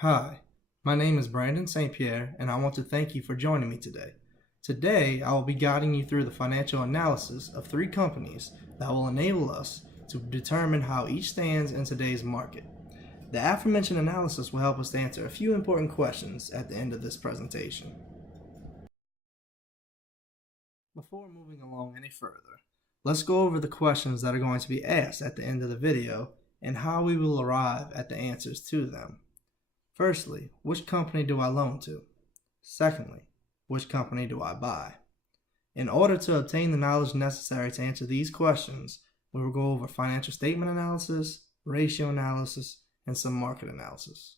Hi, my name is Brandon St. Pierre, and I want to thank you for joining me today. Today, I will be guiding you through the financial analysis of three companies that will enable us to determine how each stands in today's market. The aforementioned analysis will help us to answer a few important questions at the end of this presentation. Before moving along any further, let's go over the questions that are going to be asked at the end of the video and how we will arrive at the answers to them. Firstly, which company do I loan to? Secondly, which company do I buy? In order to obtain the knowledge necessary to answer these questions, we will go over financial statement analysis, ratio analysis, and some market analysis.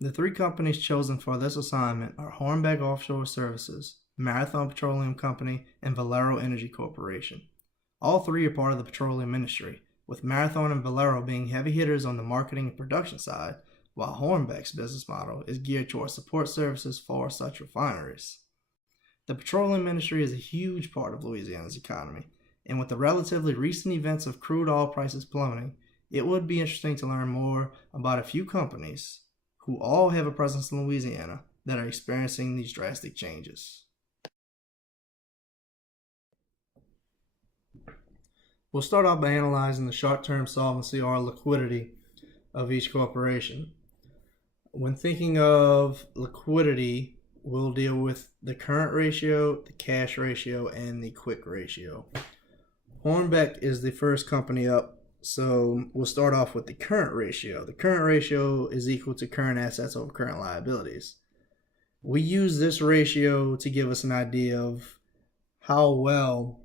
The three companies chosen for this assignment are Hornbeck Offshore Services, Marathon Petroleum Company, and Valero Energy Corporation. All three are part of the petroleum industry, with Marathon and Valero being heavy hitters on the marketing and production side, while Hornbeck's business model is geared towards support services for such refineries. The petroleum industry is a huge part of Louisiana's economy, and with the relatively recent events of crude oil prices plummeting, it would be interesting to learn more about a few companies who all have a presence in Louisiana that are experiencing these drastic changes. We'll start off by analyzing the short-term solvency or liquidity of each corporation. When thinking of liquidity, we'll deal with the current ratio, the cash ratio, and the quick ratio. Hornbeck is the first company up, so we'll start off with the current ratio. The current ratio is equal to current assets over current liabilities. We use this ratio to give us an idea of how well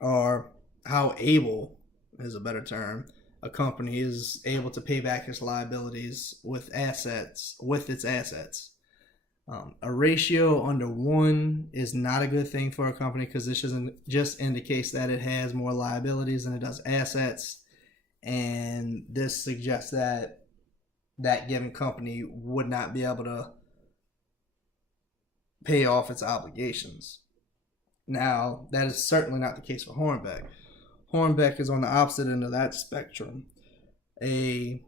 or how able is a better term a company is able to pay back its liabilities with its assets. A ratio under 1 is not a good thing for a company because this just indicates that it has more liabilities than it does assets, and this suggests that that given company would not be able to pay off its obligations. Now, that is certainly not the case for Hornbeck. Hornbeck is on the opposite end of that spectrum. A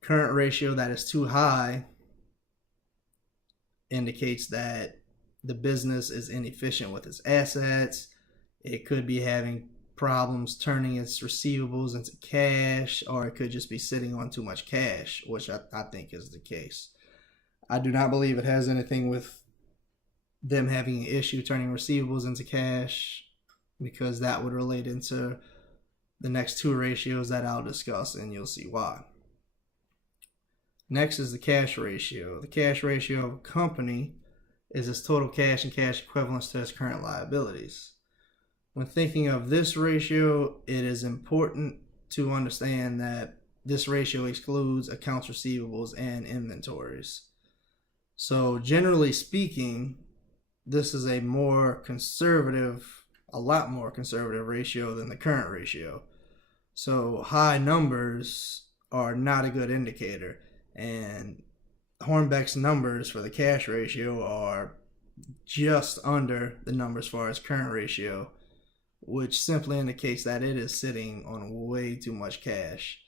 current ratio that is too high indicates that the business is inefficient with its assets. It could be having problems turning its receivables into cash, or it could just be sitting on too much cash, which I think is the case. I do not believe it has anything with them having an issue turning receivables into cash, because that would relate into the next two ratios that I'll discuss, and you'll see why. Next is the cash ratio. The cash ratio of a company is its total cash and cash equivalents to its current liabilities. When thinking of this ratio, it is important to understand that this ratio excludes accounts receivables and inventories. So generally speaking, this is a lot more conservative ratio than the current ratio. So high numbers are not a good indicator, and Hornbeck's numbers for the cash ratio are just under the numbers for its current ratio, which simply indicates that it is sitting on way too much cash.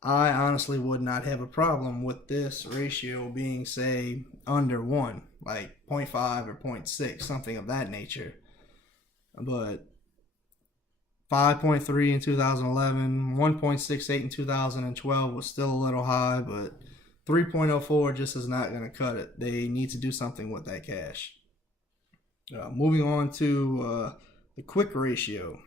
I honestly would not have a problem with this ratio being, say, under 1, like 0.5 or 0.6, something of that nature. But 5.3 in 2011, 1.68 in 2012 was still a little high, but 3.04 just is not going to cut it. They need to do something with that cash. Moving on to the quick ratio.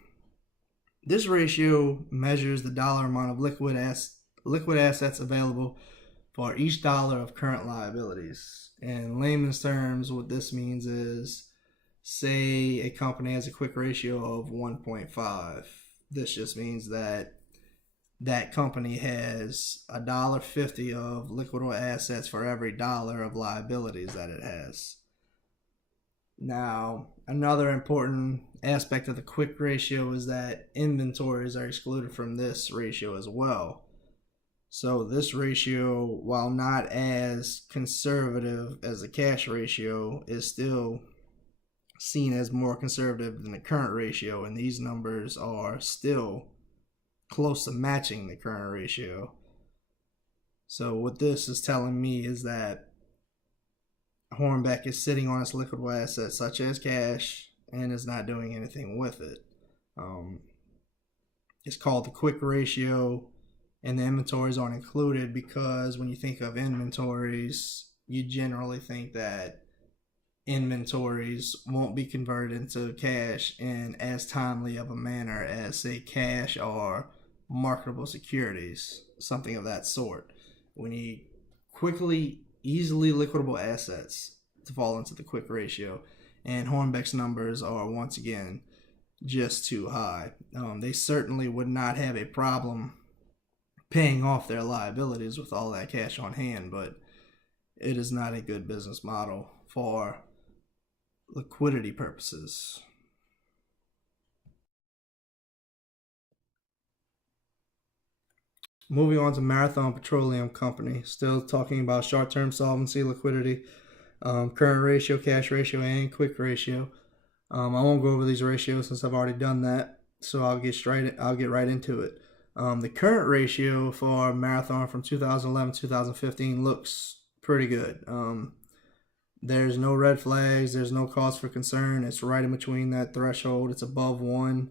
This ratio measures the dollar amount of liquid assets available for each dollar of current liabilities. In layman's terms, what this means is, say a company has a quick ratio of 1.5. This just means that that company has $1.50 of liquid assets for every dollar of liabilities that it has. Now, another important aspect of the quick ratio is that inventories are excluded from this ratio as well. So this ratio, while not as conservative as the cash ratio, is still seen as more conservative than the current ratio, and these numbers are still close to matching the current ratio. So what this is telling me is that Hornbeck is sitting on its liquid assets such as cash and is not doing anything with it. It's called the quick ratio, and the inventories aren't included because when you think of inventories, you generally think that inventories won't be converted into cash in as timely of a manner as, say, cash or marketable securities, something of that sort. We need quickly, easily liquidable assets to fall into the quick ratio, and Hornbeck's numbers are once again just too high. They certainly would not have a problem paying off their liabilities with all that cash on hand, but it is not a good business model for liquidity purposes. Moving on to Marathon Petroleum Company, still talking about short-term solvency, liquidity, current ratio, cash ratio, and quick ratio. I won't go over these ratios since I've already done that, so I'll get right into it. The current ratio for Marathon from 2011-2015 looks pretty good. There's no red flags. There's no cause for concern. It's right in between that threshold. It's above 1,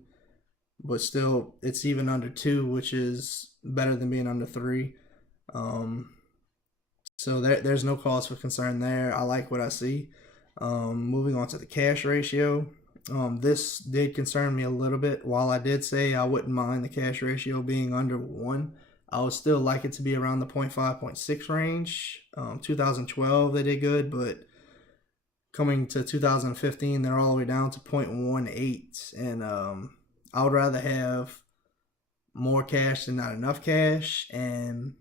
but still it's even under 2, which is better than being under 3. So there's no cause for concern there. I like what I see. Moving on to the cash ratio. This did concern me a little bit. While I did say I wouldn't mind the cash ratio being under 1, I would still like it to be around the 0.5, 0.6 range. 2012 they did good, but coming to 2015 they're all the way down to 0.18, and I would rather have more cash than not enough cash. And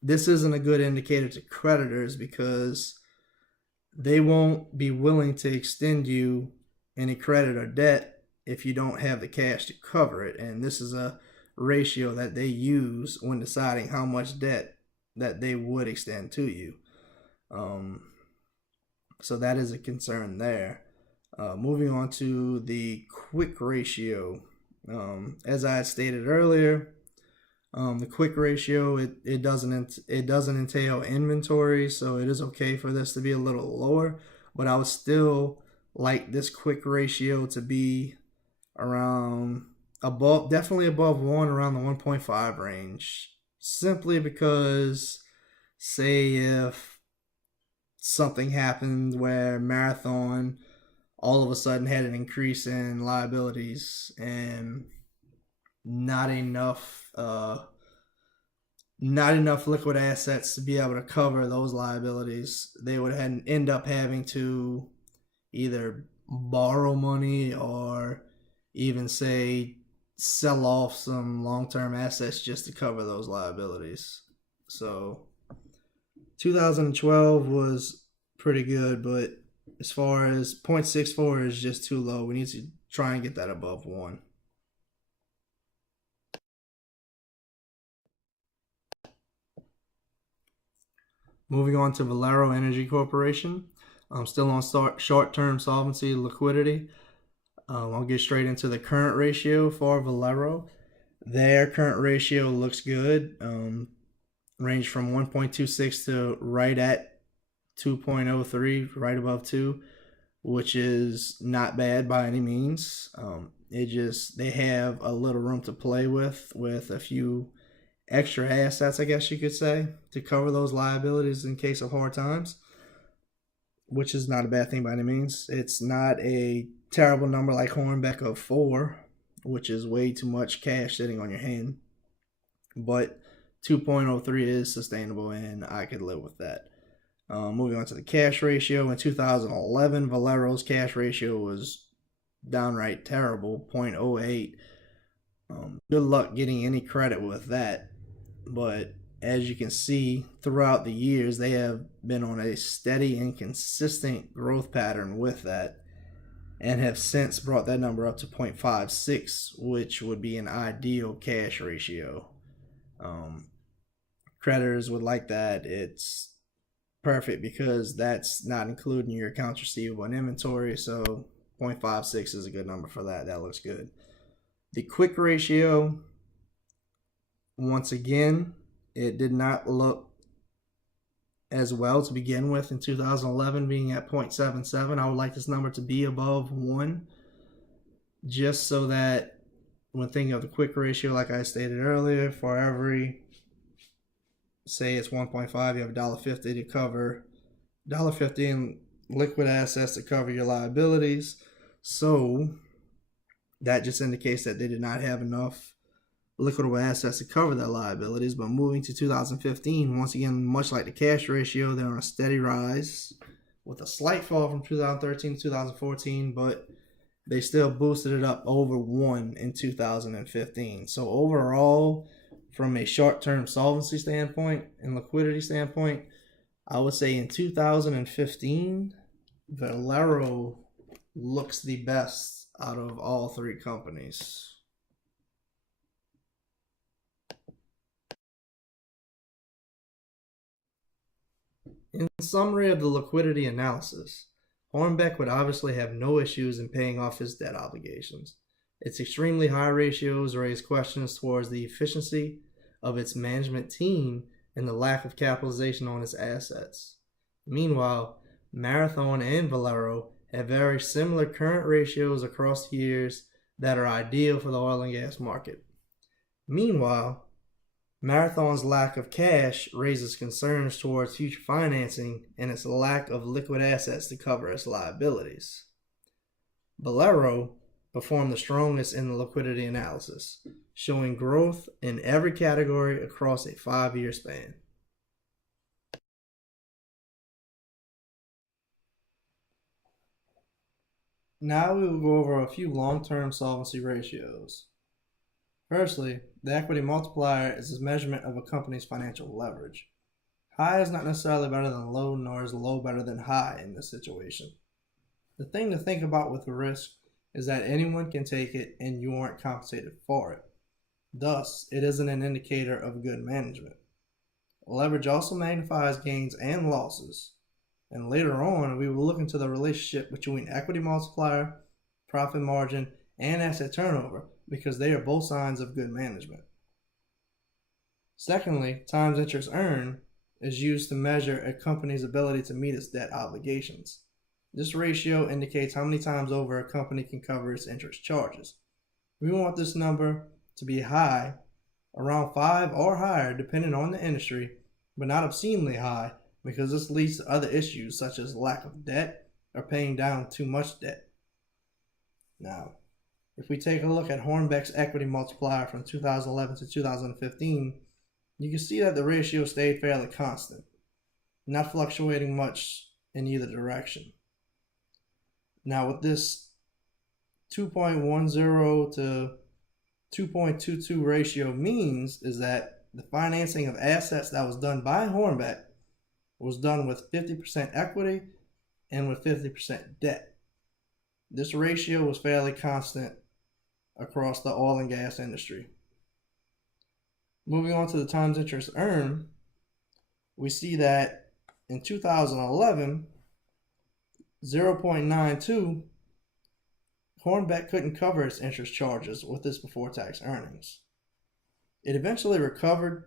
this isn't a good indicator to creditors because they won't be willing to extend you any credit or debt if you don't have the cash to cover it. And this is a ratio that they use when deciding how much debt that they would extend to you. So that is a concern there. Moving on to the quick ratio. As I had stated earlier, the quick ratio, it doesn't entail inventory, so it is okay for this to be a little lower, but I would still like this quick ratio to be around definitely above 1, around the 1.5 range, simply because, say if something happened where Marathon all of a sudden had an increase in liabilities and not enough liquid assets to be able to cover those liabilities, they would end up having to either borrow money or even, say, sell off some long-term assets just to cover those liabilities. So 2012 was pretty good, but as far as 0.64 is just too low. We need to try and get that above 1. Moving on to Valero Energy Corporation. I'm still on short-term solvency liquidity. I'll get straight into the current ratio for Valero. Their current ratio looks good. Range from 1.26 to right at 2.03, right above 2, which is not bad by any means. They have a little room to play with a few extra assets, I guess you could say, to cover those liabilities in case of hard times, which is not a bad thing by any means. It's not a terrible number like Hornbeck of 4, which is way too much cash sitting on your hand, but 2.03 is sustainable, and I could live with that. Moving on to the cash ratio. In 2011, Valero's cash ratio was downright terrible, 0.08. Good luck getting any credit with that. But as you can see, throughout the years, they have been on a steady and consistent growth pattern with that, and have since brought that number up to 0.56, which would be an ideal cash ratio. Creditors would like that. It's perfect because that's not including your accounts receivable and inventory, so 0.56 is a good number for that. That looks good. The quick ratio Once again, it did not look as well to begin with in 2011, being at 0.77. I would like this number to be above 1, just so that when thinking of the quick ratio, like I stated earlier, for every, say it's 1.5, you have $1.50 to cover, $1.50 in liquid assets to cover your liabilities. So that just indicates that they did not have enough liquidable assets to cover their liabilities. But moving to 2015, once again, much like the cash ratio, they're on a steady rise with a slight fall from 2013 to 2014, but they still boosted it up over 1 in 2015. So overall, from a short-term solvency standpoint and liquidity standpoint, I would say in 2015, Valero looks the best out of all three companies. In summary of the liquidity analysis, Hornbeck would obviously have no issues in paying off his debt obligations. Its extremely high ratios raise questions towards the efficiency of its management team and the lack of capitalization on its assets. Meanwhile, Marathon and Valero have very similar current ratios across the years that are ideal for the oil and gas market. Meanwhile, Marathon's lack of cash raises concerns towards future financing and its lack of liquid assets to cover its liabilities. Valero performed the strongest in the liquidity analysis, showing growth in every category across a 5-year span. Now we will go over a few long-term solvency ratios. Firstly, the equity multiplier is a measurement of a company's financial leverage. High is not necessarily better than low, nor is low better than high in this situation. The thing to think about with the risk is that anyone can take it and you aren't compensated for it. Thus, it isn't an indicator of good management. Leverage also magnifies gains and losses. And later on, we will look into the relationship between equity multiplier, profit margin, and asset turnover, because they are both signs of good management. Secondly, times interest earned is used to measure a company's ability to meet its debt obligations. This ratio indicates how many times over a company can cover its interest charges. We want this number to be high, around 5 or higher depending on the industry, but not obscenely high, because this leads to other issues such as lack of debt or paying down too much debt. Now, if we take a look at Hornbeck's equity multiplier from 2011 to 2015, you can see that the ratio stayed fairly constant, not fluctuating much in either direction. Now with this 2.10 to 2.22 ratio means is that the financing of assets that was done by Hornbeck was done with 50% equity and with 50% debt. This ratio was fairly constant across the oil and gas industry. Moving on to the times interest earned, we see that in 2011, 0.92, Hornbeck couldn't cover its interest charges with its before-tax earnings. It eventually recovered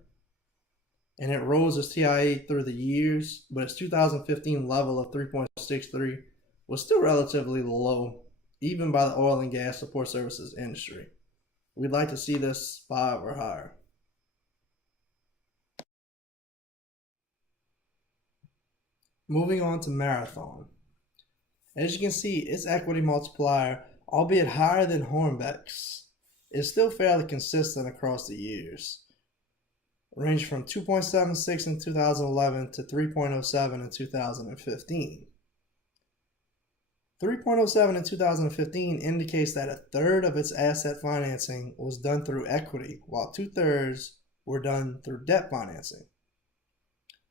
and it rose its TIE through the years, but its 2015 level of 3.63 was still relatively low, even by the oil and gas support services industry. We'd like to see this 5 or higher. Moving on to Marathon. As you can see, its equity multiplier, albeit higher than Hornbeck's, is still fairly consistent across the years, ranging from 2.76 in 2011 to 3.07 in 2015. 3.07 in 2015 indicates that a third of its asset financing was done through equity, while 2/3 were done through debt financing.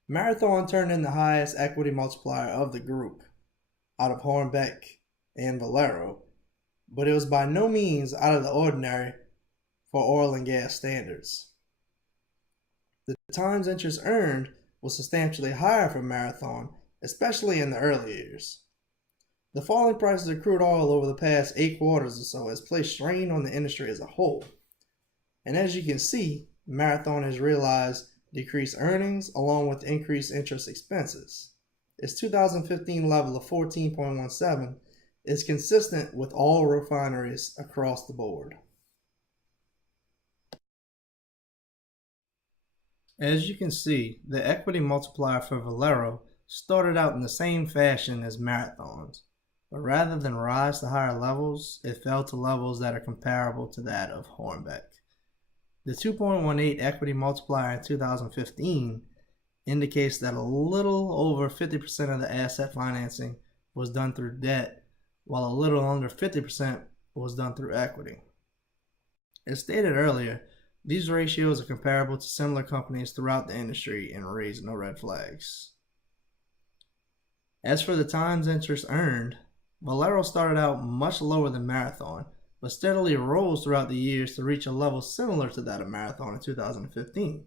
Marathon turned in the highest equity multiplier of the group, out of Hornbeck and Valero, but it was by no means out of the ordinary for oil and gas standards. The times interest earned was substantially higher for Marathon, especially in the early years. The falling prices of crude oil over the past 8 quarters or so has placed strain on the industry as a whole. And as you can see, Marathon has realized decreased earnings along with increased interest expenses. Its 2015 level of 14.17 is consistent with all refineries across the board. As you can see, the equity multiplier for Valero started out in the same fashion as Marathon's, but rather than rise to higher levels, it fell to levels that are comparable to that of Hornbeck. The 2.18 equity multiplier in 2015 indicates that a little over 50% of the asset financing was done through debt, while a little under 50% was done through equity. As stated earlier, these ratios are comparable to similar companies throughout the industry and raise no red flags. As for the times interest earned, Valero started out much lower than Marathon, but steadily rose throughout the years to reach a level similar to that of Marathon in 2015.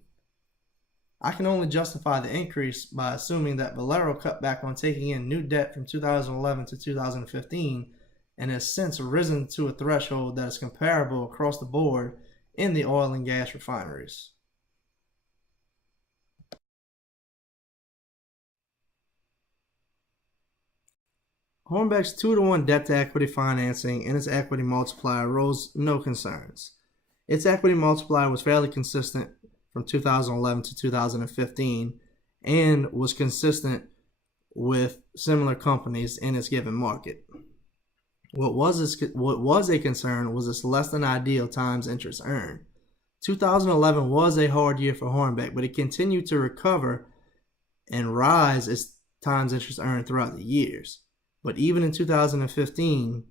I can only justify the increase by assuming that Valero cut back on taking in new debt from 2011 to 2015 and has since risen to a threshold that is comparable across the board in the oil and gas refineries. Hornbeck's 2-to-1 debt-to-equity financing and its equity multiplier rose no concerns. Its equity multiplier was fairly consistent from 2011 to 2015 and was consistent with similar companies in its given market. What was a concern was its less than ideal times interest earned. 2011 was a hard year for Hornbeck, but it continued to recover and rise its times interest earned throughout the years. But even in 2015,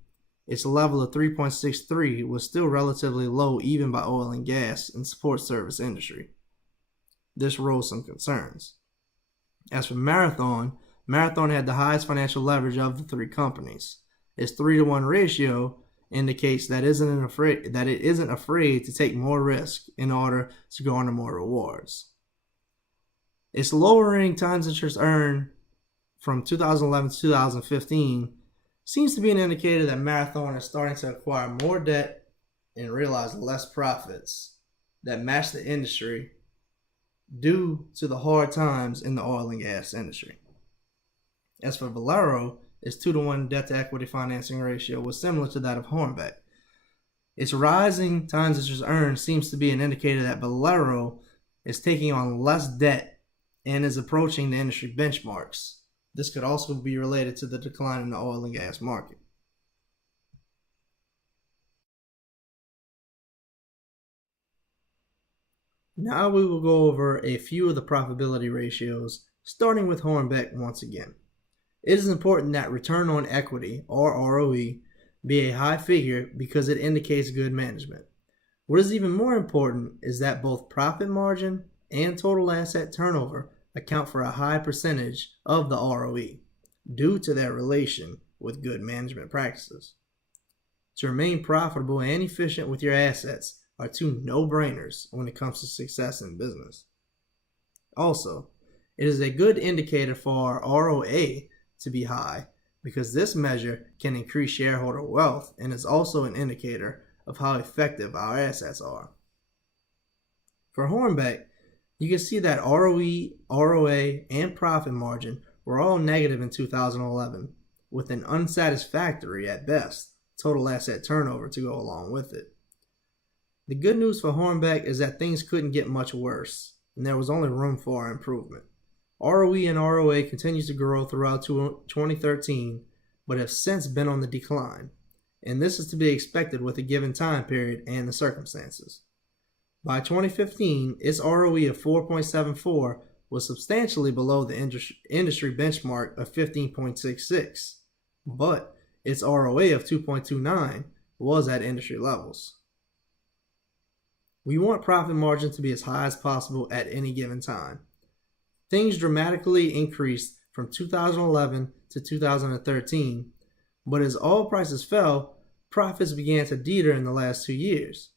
its level of 3.63 was still relatively low even by oil and gas and support service industry. This rose some concerns. As for Marathon had the highest financial leverage of the three companies. Its 3-to-1 ratio indicates that it isn't afraid to take more risk in order to garner more rewards. Its lowering times interest earned from 2011 to 2015 seems to be an indicator that Marathon is starting to acquire more debt and realize less profits that match the industry due to the hard times in the oil and gas industry. As for Valero, its 2-to-1 debt-to-equity financing ratio was similar to that of Hornbeck. Its rising times interest earned seems to be an indicator that Valero is taking on less debt and is approaching the industry benchmarks. This could also be related to the decline in the oil and gas market. Now we will go over a few of the profitability ratios, starting with Hornbeck once again. It is important that return on equity, or ROE, be a high figure because it indicates good management. What is even more important is that both profit margin and total asset turnover account for a high percentage of the ROE due to their relation with good management practices. To remain profitable and efficient with your assets are two no-brainers when it comes to success in business. Also, it is a good indicator for our ROA to be high because this measure can increase shareholder wealth and is also an indicator of how effective our assets are. For Hornbeck, you can see that ROE, ROA, and profit margin were all negative in 2011, with an unsatisfactory, at best, total asset turnover to go along with it. The good news for Hornbeck is that things couldn't get much worse, and there was only room for improvement. ROE and ROA continues to grow throughout 2013, but have since been on the decline, and this is to be expected with a given time period and the circumstances. By 2015, its ROE of 4.74 was substantially below the industry benchmark of 15.66, but its ROA of 2.29 was at industry levels. We want profit margin to be as high as possible at any given time. Things dramatically increased from 2011 to 2013, but as oil prices fell, profits began to teeter in the last 2 years.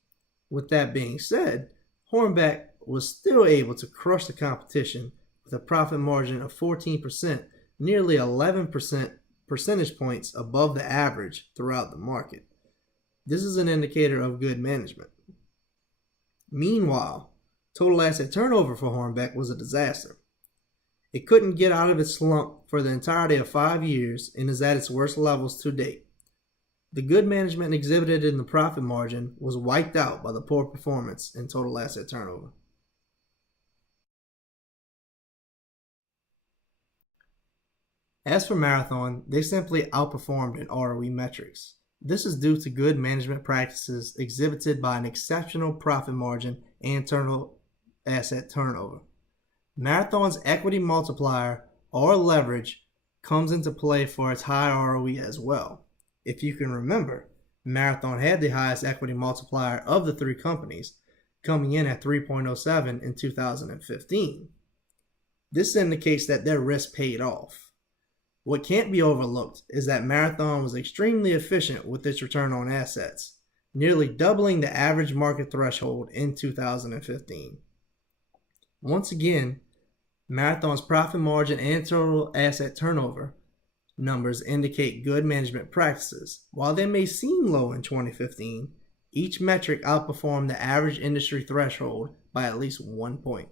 With that being said, Hornbeck was still able to crush the competition with a profit margin of 14%, nearly 11 percentage points above the average throughout the market. This is an indicator of good management. Meanwhile, Total asset turnover for Hornbeck was a disaster. It couldn't get out of its slump for the entirety of 5 years and is at its worst levels to date. The good management exhibited in the profit margin was wiped out by the poor performance in total asset turnover. As for Marathon, they simply outperformed in ROE metrics. This is due to good management practices exhibited by an exceptional profit margin and total asset turnover. Marathon's equity multiplier or leverage comes into play for its high ROE as well. If you can remember, Marathon had the highest equity multiplier of the 3 companies, coming in at 3.07 in 2015. This indicates that their risk paid off. What can't be overlooked is that Marathon was extremely efficient with its return on assets, nearly doubling the average market threshold in 2015. Once again, Marathon's profit margin and total asset turnover numbers indicate good management practices. While they may seem low in 2015, each metric outperformed the average industry threshold by at least 1 point.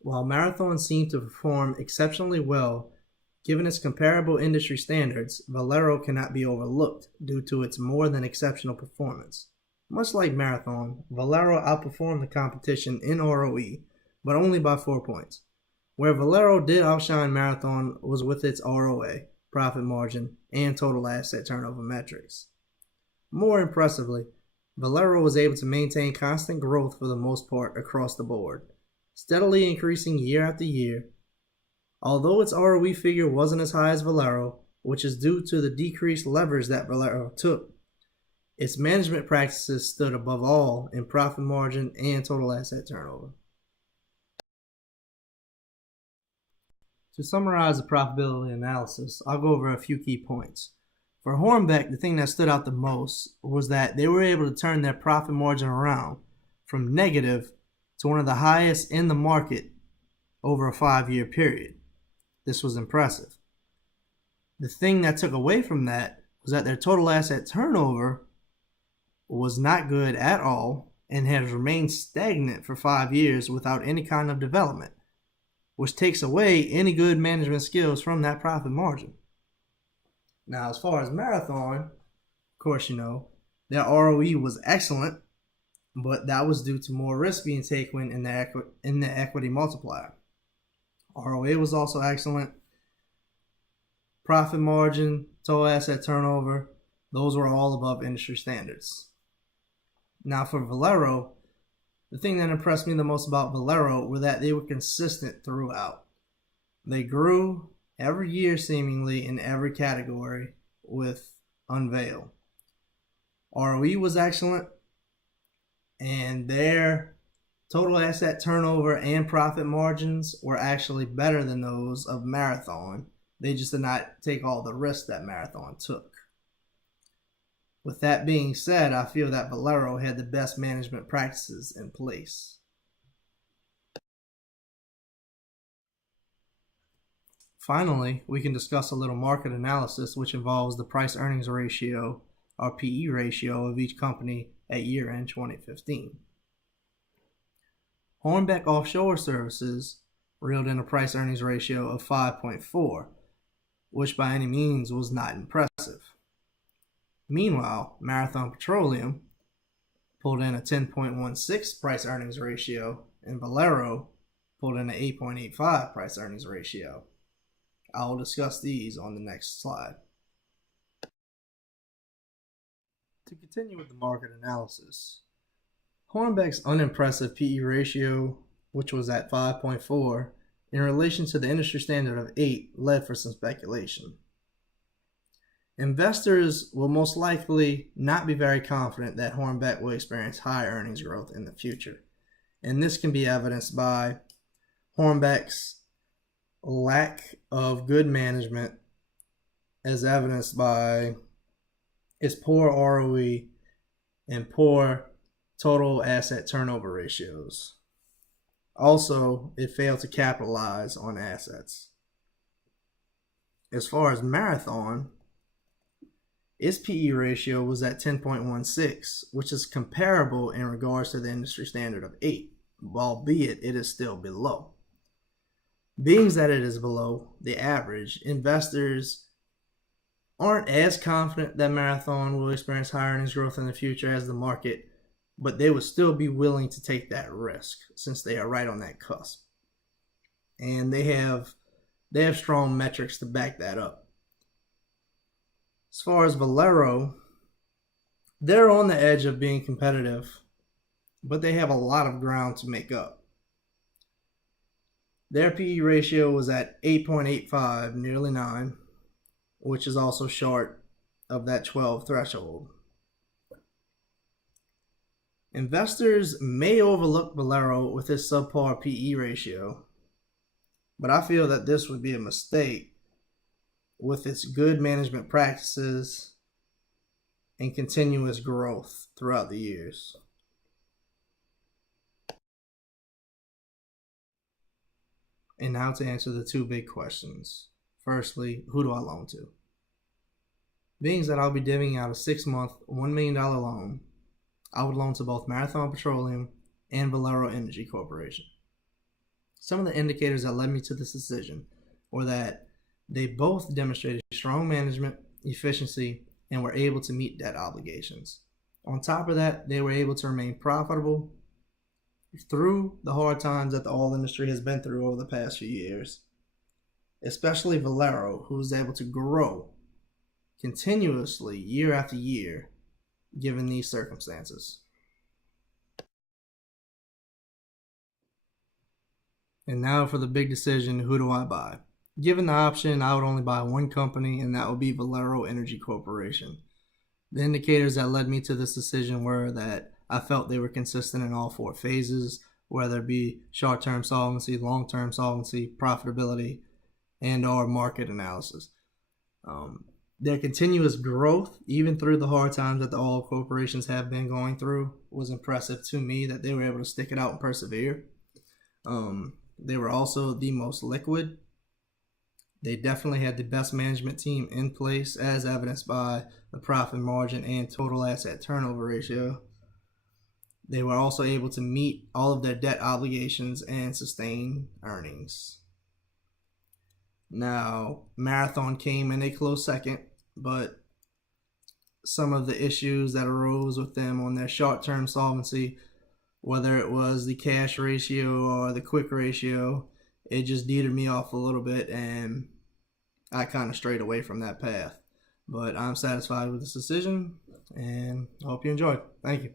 While Marathon seemed to perform exceptionally well, given its comparable industry standards, Valero cannot be overlooked due to its more than exceptional performance. Much like Marathon, Valero outperformed the competition in ROE, but only by 4 points. Where Valero did outshine Marathon was with its ROA, profit margin, and total asset turnover metrics. More impressively, Valero was able to maintain constant growth for the most part across the board, steadily increasing year after year. Although its ROE figure wasn't as high as Valero, which is due to the decreased leverage that Valero took, its management practices stood above all in profit margin and total asset turnover. To summarize the profitability analysis, I'll go over a few key points. For Hornbeck, the thing that stood out the most was that they were able to turn their profit margin around from negative to one of the highest in the market over a 5-year period. This was impressive. The thing that took away from that was that their total asset turnover was not good at all and has remained stagnant for 5 years without any kind of development, which takes away any good management skills from that profit margin. Now, as far as Marathon, of course, their ROE was excellent, but that was due to more risk being taken in the equity multiplier. ROA was also excellent. Profit margin, total asset turnover, those were all above industry standards. Now for Valero, the thing that impressed me the most about Valero were that they were consistent throughout. They grew every year seemingly in every category with Unveil. ROE was excellent, and their total asset turnover and profit margins were actually better than those of Marathon. They just did not take all the risks that Marathon took. With that being said, I feel that Valero had the best management practices in place. Finally, we can discuss a little market analysis, which involves the price-earnings ratio, or PE ratio, of each company at year-end 2015. Hornbeck Offshore Services reeled in a price-earnings ratio of 5.4, which by any means was not impressive. Meanwhile, Marathon Petroleum pulled in a 10.16 price-earnings ratio, and Valero pulled in an 8.85 price-earnings ratio. I will discuss these on the next slide. To continue with the market analysis, Hornbeck's unimpressive PE ratio, which was at 5.4, in relation to the industry standard of 8, led for some speculation. Investors will most likely not be very confident that Hornbeck will experience high earnings growth in the future, and this can be evidenced by Hornbeck's lack of good management, as evidenced by its poor ROE and poor total asset turnover ratios. Also, it failed to capitalize on assets. As far as Marathon, its PE ratio was at 10.16, which is comparable in regards to the industry standard of 8, albeit it is still below. Being that it is below the average, investors aren't as confident that Marathon will experience higher earnings growth in the future as the market, but they would still be willing to take that risk since they are right on that cusp. And they have strong metrics to back that up. As far as Valero, they're on the edge of being competitive, but they have a lot of ground to make up. Their PE ratio was at 8.85, nearly 9, which is also short of that 12 threshold. Investors may overlook Valero with its subpar PE ratio, but I feel that this would be a mistake with its good management practices and continuous growth throughout the years. And now to answer the two big questions. Firstly, who do I loan to? Being that I'll be divvying out a 6-month, $1 million loan, I would loan to both Marathon Petroleum and Valero Energy Corporation. Some of the indicators that led me to this decision were that they both demonstrated strong management, efficiency, and were able to meet debt obligations. On top of that, they were able to remain profitable through the hard times that the oil industry has been through over the past few years, especially Valero, who was able to grow continuously year after year given these circumstances. And now for the big decision, who do I buy? Given the option, I would only buy one company, and that would be Valero Energy Corporation. The indicators that led me to this decision were that I felt they were consistent in all 4 phases, whether it be short-term solvency, long-term solvency, profitability, and or market analysis. Their continuous growth, even through the hard times that the oil corporations have been going through, was impressive to me that they were able to stick it out and persevere. They were also the most liquid. They definitely had the best management team in place, as evidenced by the profit margin and total asset turnover ratio. They were also able to meet all of their debt obligations and sustain earnings. Now, Marathon came in a close second, but some of the issues that arose with them on their short-term solvency, whether it was the cash ratio or the quick ratio, it just detered me off a little bit, and I kind of strayed away from that path. But I'm satisfied with this decision, and I hope you enjoyed. Thank you.